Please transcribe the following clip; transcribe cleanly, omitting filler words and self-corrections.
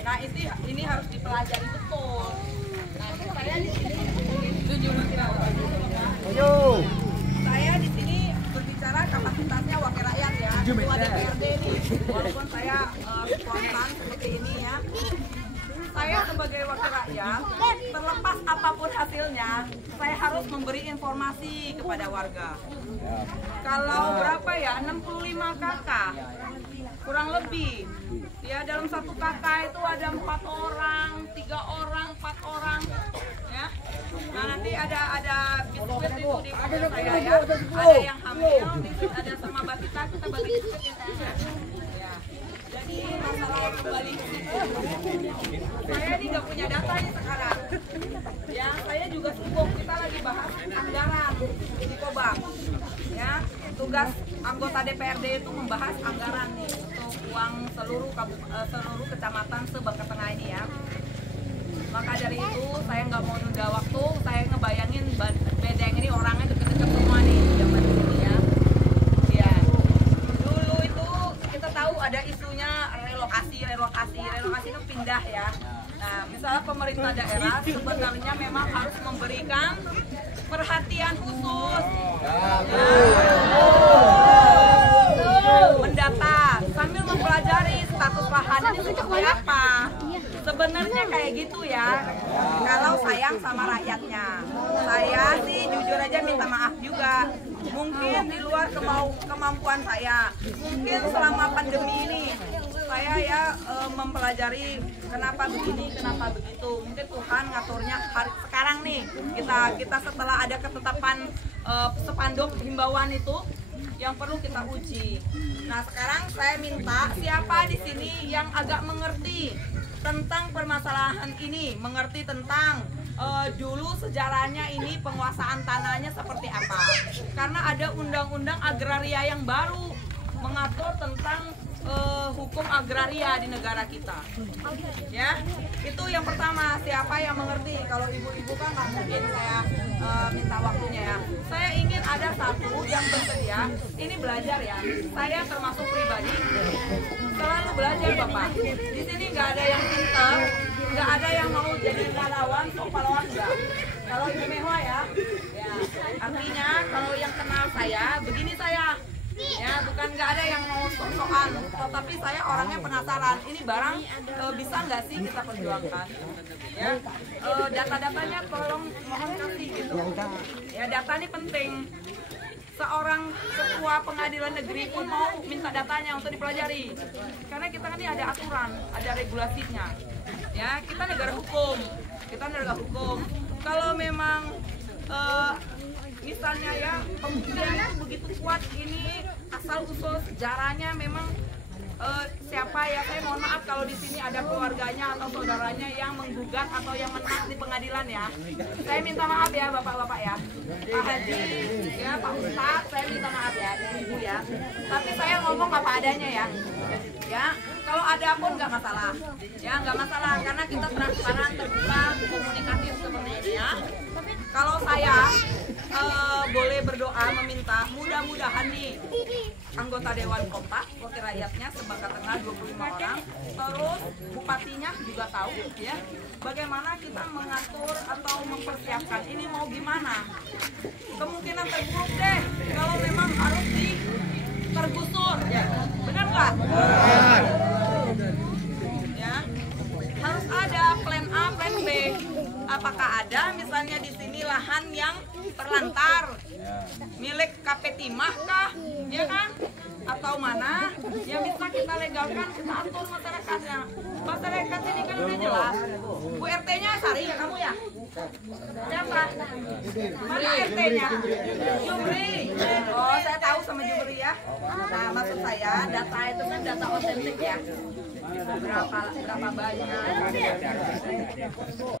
Nah ini harus dipelajari betul. Nah saya di sini tujuh saya di sini berbicara kapasitasnya wakil rakyat ya, ketua DPRD nih. Walaupun saya spontan seperti ini ya. Saya sebagai wakil rakyat, terlepas apapun hasilnya, saya harus memberi informasi kepada warga. Kalau berapa ya, 65 kakak, kurang lebih. Ya dalam satu kakak itu ada 4 orang, 3 orang, 4 orang. Ya. Nah nanti ada biskuit itu di bawah saya ya. Ada yang hamil, ada sama batita, kita bagi biskuit ya. Ya. Jadi masalah kembali ke situ. Saya ini nggak punya data nih sekarang. Ya, saya juga sibuk. Kita lagi bahas anggaran di Kobak. Ya, tugas anggota DPRD itu membahas anggaran nih untuk uang seluruh kecamatan se-Bangka Tengah ini ya. Maka dari itu saya nggak mau nunda waktu. Saya ngebayangin Bedeng ini orangnya deket-deket semua nih zaman ini ya. Ya, dulu itu kita tahu ada isunya relokasi itu pindah ya. Nah, misalnya pemerintah daerah sebenarnya memang harus memberikan perhatian khusus, mendata sambil mempelajari status lahan ini seperti apa. Sebenarnya kayak gitu ya. Kalau sayang sama rakyatnya, saya sih jujur aja minta maaf juga. Mungkin di luar kemampuan saya. Mungkin selama pandemi ini saya ya mempelajari kenapa begini, kenapa begitu. Mungkin Tuhan ngaturnya hari sekarang nih. Kita setelah ada ketetapan spanduk himbauan itu yang perlu kita uji. Nah, sekarang saya minta siapa di sini yang agak mengerti tentang permasalahan ini, mengerti tentang dulu sejarahnya ini penguasaan tanahnya seperti apa. Karena ada undang-undang agraria yang baru mengatur tentang hukum agraria di negara kita. Ya, itu yang pertama. Siapa yang mengerti? Kalau ibu-ibu kan nggak mungkin saya minta waktunya ya. Saya ingin ada satu yang bersedia. Ini belajar ya. Saya termasuk pribadi selalu belajar Bapak. Di sini nggak ada yang pintar, nggak ada yang mau jadi pahlawan, pahlawan enggak. Kalau Ibu Mehwa ya, artinya kalau yang kenal saya, begini saya. Ya, bukan nggak ada yang mau sok-sokan, tetapi saya orangnya penasaran. Ini barang bisa nggak sih kita perjuangkan? Ya, data-datanya tolong mohon kasih gitu. Ya, data ini penting. Seorang ketua pengadilan negeri pun mau minta datanya untuk dipelajari. Karena kita kan ini ada aturan, ada regulasinya. Ya, kita negara hukum. Kalau memang misalnya ya pembuktiannya begitu kuat, ini asal usul sejarahnya memang siapa ya, saya mohon maaf kalau di sini ada keluarganya atau saudaranya yang menggugat atau yang menang di pengadilan ya. Saya minta maaf ya Bapak-bapak ya, Pak Haji ya, Pak Ustadz, saya minta maaf ya Ibu ya. Tapi saya ngomong apa adanya ya. Ya, kalau ada pun nggak masalah. Ya, nggak masalah karena kita transparan, terbuka, komunikatif seperti ini ya. Kalau saya boleh berdoa meminta mudah-mudahan nih anggota Dewan Kota, wakil rakyatnya se-Bangka Tengah 25 orang, terus bupatinya juga tahu ya bagaimana kita mengatur atau mempersiapkan ini mau gimana. Kemungkinan terburuk deh kalau memang harus tergusur, ya. Benar nggak? Ya, harus ada plan A, plan B. Apakah ada misalnya di sini lahan yang terlantar milik KP Timah kah, ya kan? Atau mana yang bisa kita legalkan, kita atur masyarakatnya. Masyarakat ini kan udah jelas. Bu RT-nya Sari ya kamu ya? Siapa? Mana RT-nya? Jumri. Oh, saya tahu sama Jumri ya. Nah, maksud saya data itu kan data otentik ya. Berapa banyak?